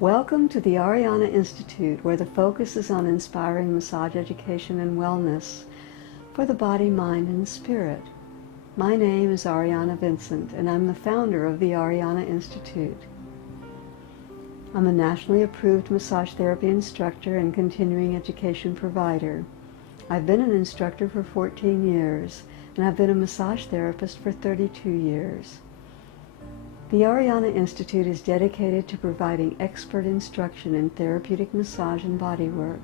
Welcome to the Ariana Institute, where the focus is on inspiring massage education and wellness for the body, mind, and spirit. My name is Ariana Vincent, and I'm the founder of the Ariana Institute. I'm a nationally approved massage therapy instructor and continuing education provider. I've been an instructor for 14 years, and I've been a massage therapist for 32 years. The Ariana Institute is dedicated to providing expert instruction in therapeutic massage and bodywork.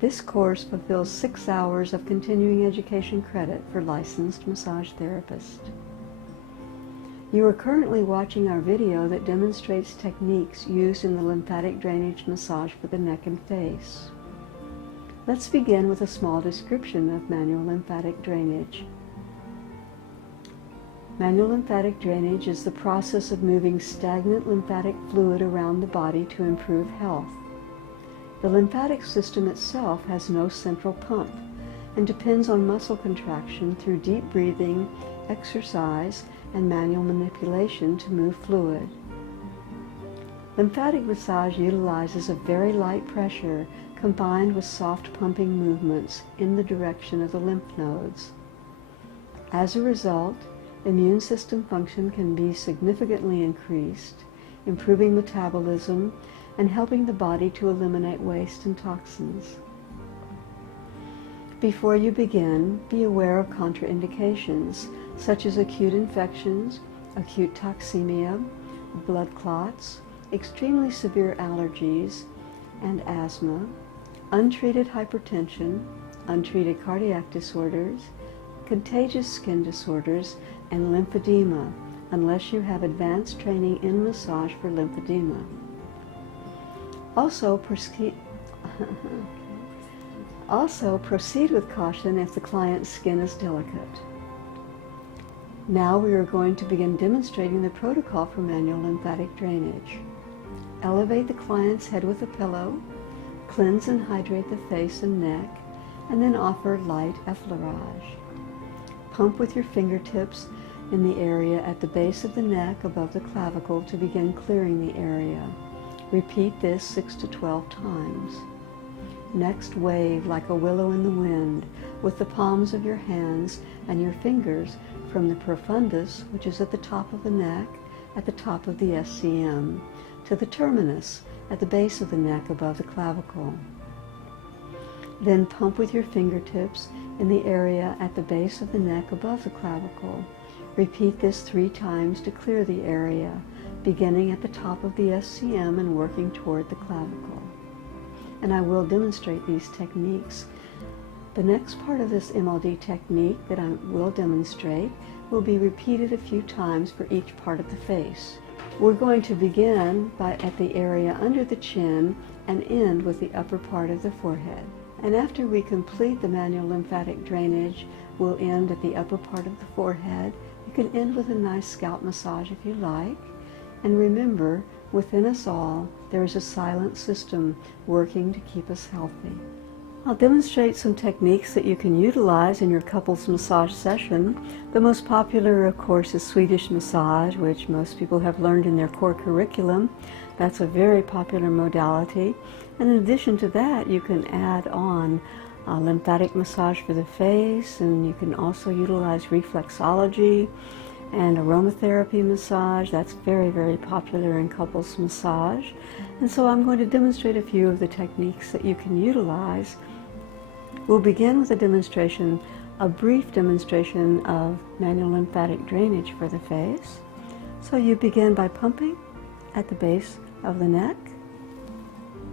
This course fulfills 6 hours of continuing education credit for licensed massage therapists. You are currently watching our video that demonstrates techniques used in the lymphatic drainage massage for the neck and face. Let's begin with a small description of manual lymphatic drainage. Manual lymphatic drainage is the process of moving stagnant lymphatic fluid around the body to improve health. The lymphatic system itself has no central pump and depends on muscle contraction through deep breathing, exercise, and manual manipulation to move fluid. Lymphatic massage utilizes a very light pressure combined with soft pumping movements in the direction of the lymph nodes. As a result, immune system function can be significantly increased, improving metabolism and helping the body to eliminate waste and toxins. Before you begin, be aware of contraindications such as acute infections, acute toxemia, blood clots, extremely severe allergies and asthma, untreated hypertension, untreated cardiac disorders, contagious skin disorders, and lymphedema, unless you have advanced training in massage for lymphedema. Also proceed with caution if the client's skin is delicate. Now we are going to begin demonstrating the protocol for manual lymphatic drainage. Elevate the client's head with a pillow, cleanse and hydrate the face and neck, and then offer light effleurage. Pump with your fingertips in the area at the base of the neck above the clavicle to begin clearing the area. Repeat this 6 to 12 times. Next, wave like a willow in the wind with the palms of your hands and your fingers from the profundus, which is at the top of the neck, at the top of the SCM, to the terminus at the base of the neck above the clavicle. Then pump with your fingertips in the area at the base of the neck above the clavicle. Repeat this 3 times to clear the area, beginning at the top of the SCM and working toward the clavicle. And I will demonstrate these techniques. The next part of this MLD technique that I will demonstrate will be repeated a few times for each part of the face. We're going to begin at the area under the chin and end with the upper part of the forehead. And after we complete the manual lymphatic drainage, we'll end at the upper part of the forehead. You can end with a nice scalp massage if you like. And remember, within us all, there is a silent system working to keep us healthy. I'll demonstrate some techniques that you can utilize in your couples massage session. The most popular, of course, is Swedish massage, which most people have learned in their core curriculum. That's a very popular modality. And in addition to that, you can add on lymphatic massage for the face, and you can also utilize reflexology and aromatherapy massage. That's very, very popular in couples massage. And so I'm going to demonstrate a few of the techniques that you can utilize. We'll begin with a brief demonstration of manual lymphatic drainage for the face. So you begin by pumping at the base of the neck,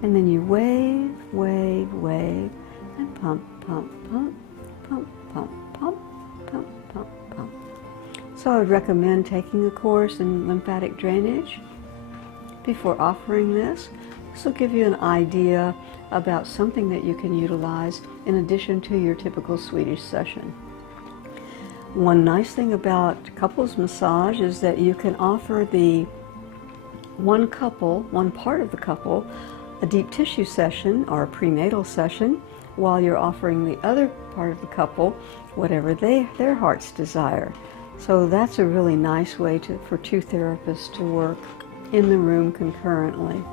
and then you wave, wave, wave, and pump, pump, pump, pump, pump, pump, pump, pump, pump. So I would recommend taking a course in lymphatic drainage before offering this. This will give you an idea about something that you can utilize in addition to your typical Swedish session. One nice thing about couples massage is that you can offer the one part of the couple, a deep tissue session or a prenatal session, while you're offering the other part of the couple whatever their heart's desire. So that's a really nice way for 2 therapists to work in the room concurrently.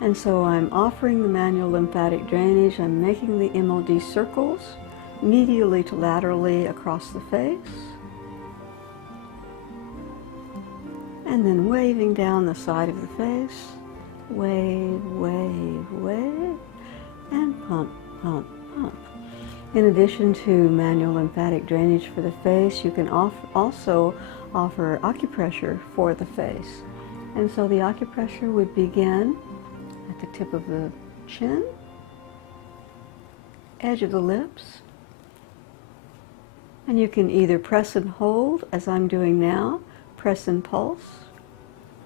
And so I'm offering the manual lymphatic drainage. I'm making the MOD circles medially to laterally across the face. And then waving down the side of the face. Wave, wave, wave. And pump, pump, pump. In addition to manual lymphatic drainage for the face, you can also offer acupressure for the face. And so the acupressure would begin at the tip of the chin, edge of the lips, and you can either press and hold, as I'm doing now, press and pulse,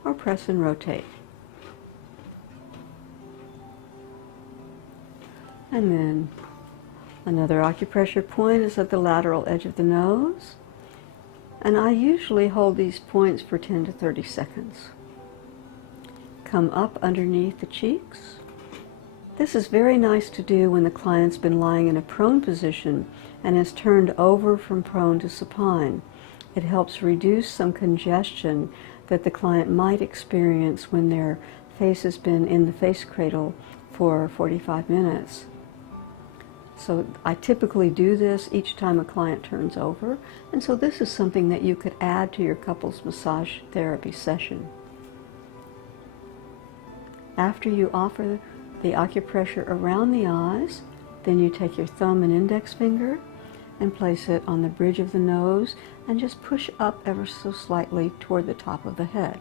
or press and rotate. And then another acupressure point is at the lateral edge of the nose, and I usually hold these points for 10 to 30 seconds. Come up underneath the cheeks. This is very nice to do when the client's been lying in a prone position and is turned over from prone to supine. It helps reduce some congestion that the client might experience when their face has been in the face cradle for 45 minutes. So I typically do this each time a client turns over, and so this is something that you could add to your couples massage therapy session. After you offer the acupressure around the eyes, then you take your thumb and index finger and place it on the bridge of the nose and just push up ever so slightly toward the top of the head.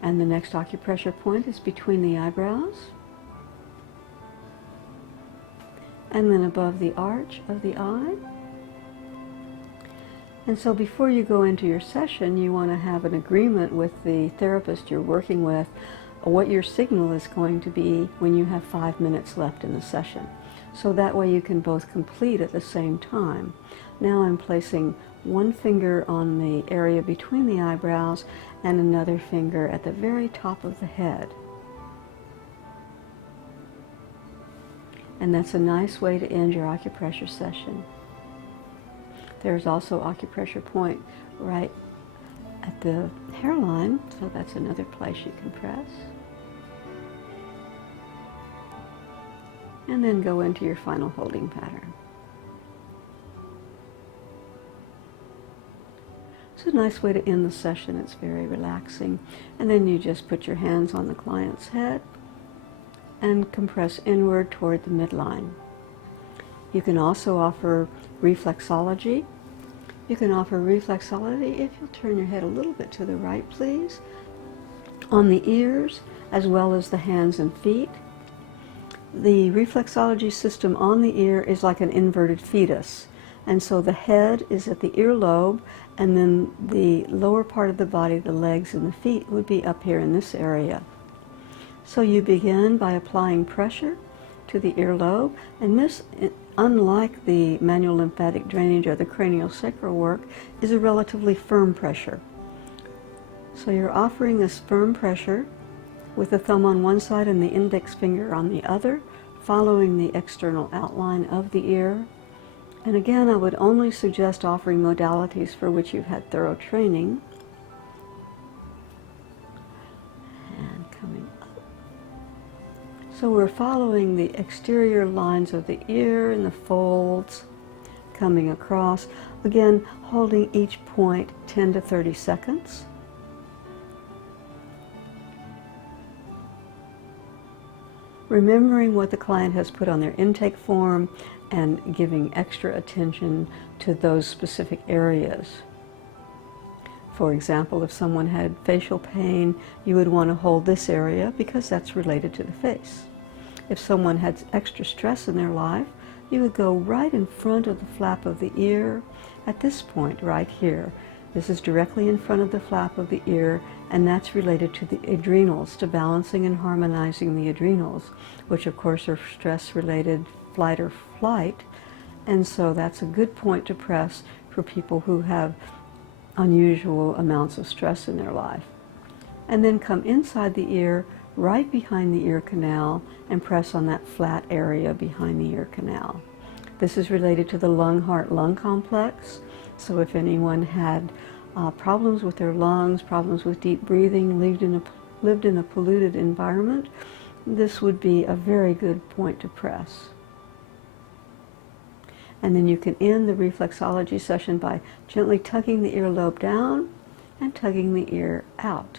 And the next acupressure point is between the eyebrows and then above the arch of the eye. And so before you go into your session, you want to have an agreement with the therapist you're working with what your signal is going to be when you have 5 minutes left in the session. So that way you can both complete at the same time. Now I'm placing one finger on the area between the eyebrows and another finger at the very top of the head. And that's a nice way to end your acupressure session. There's also acupressure point right at the hairline, so that's another place you can press. And then go into your final holding pattern. It's a nice way to end the session. It's very relaxing. And then you just put your hands on the client's head and compress inward toward the midline. You can also offer reflexology. You can offer reflexology if you'll turn your head a little bit to the right, please, on the ears as well as the hands and feet. The reflexology system on the ear is like an inverted fetus, and so the head is at the earlobe, and then the lower part of the body, the legs and the feet, would be up here in this area. So you begin by applying pressure to the earlobe, and this, unlike the manual lymphatic drainage or the craniosacral work, is a relatively firm pressure. So you're offering this firm pressure with the thumb on one side and the index finger on the other, following the external outline of the ear. And again, I would only suggest offering modalities for which you've had thorough training. And coming up. So we're following the exterior lines of the ear and the folds, coming across. Again, holding each point 10 to 30 seconds. Remembering what the client has put on their intake form and giving extra attention to those specific areas. For example, if someone had facial pain, you would want to hold this area because that's related to the face. If someone had extra stress in their life, you would go right in front of the flap of the ear at this point right here. This is directly in front of the flap of the ear, and that's related to the adrenals, to balancing and harmonizing the adrenals, which of course are stress-related flight or flight. And so that's a good point to press for people who have unusual amounts of stress in their life. And then come inside the ear, right behind the ear canal, and press on that flat area behind the ear canal. This is related to the lung-heart-lung complex. So if anyone had problems with their lungs, problems with deep breathing, lived in a polluted environment, this would be a very good point to press. And then you can end the reflexology session by gently tugging the earlobe down and tugging the ear out.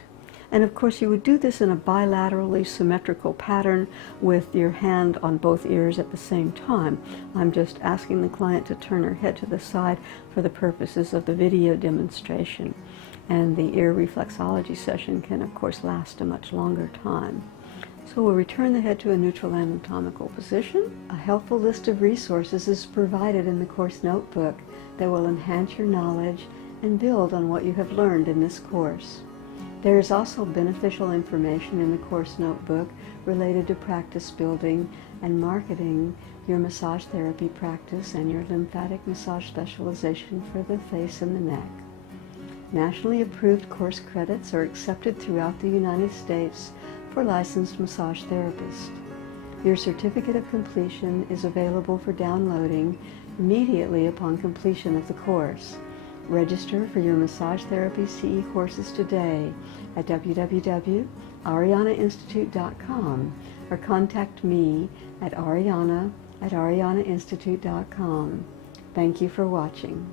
And of course you would do this in a bilaterally symmetrical pattern with your hand on both ears at the same time. I'm just asking the client to turn her head to the side for the purposes of the video demonstration. And the ear reflexology session can of course last a much longer time. So we'll return the head to a neutral anatomical position. A helpful list of resources is provided in the course notebook that will enhance your knowledge and build on what you have learned in this course. There is also beneficial information in the course notebook related to practice building and marketing your massage therapy practice and your lymphatic massage specialization for the face and the neck. Nationally approved course credits are accepted throughout the United States for licensed massage therapists. Your certificate of completion is available for downloading immediately upon completion of the course. Register for your massage therapy CE courses today at www.arianainstitute.com or contact me at ariana@arianainstitute.com. Thank you for watching.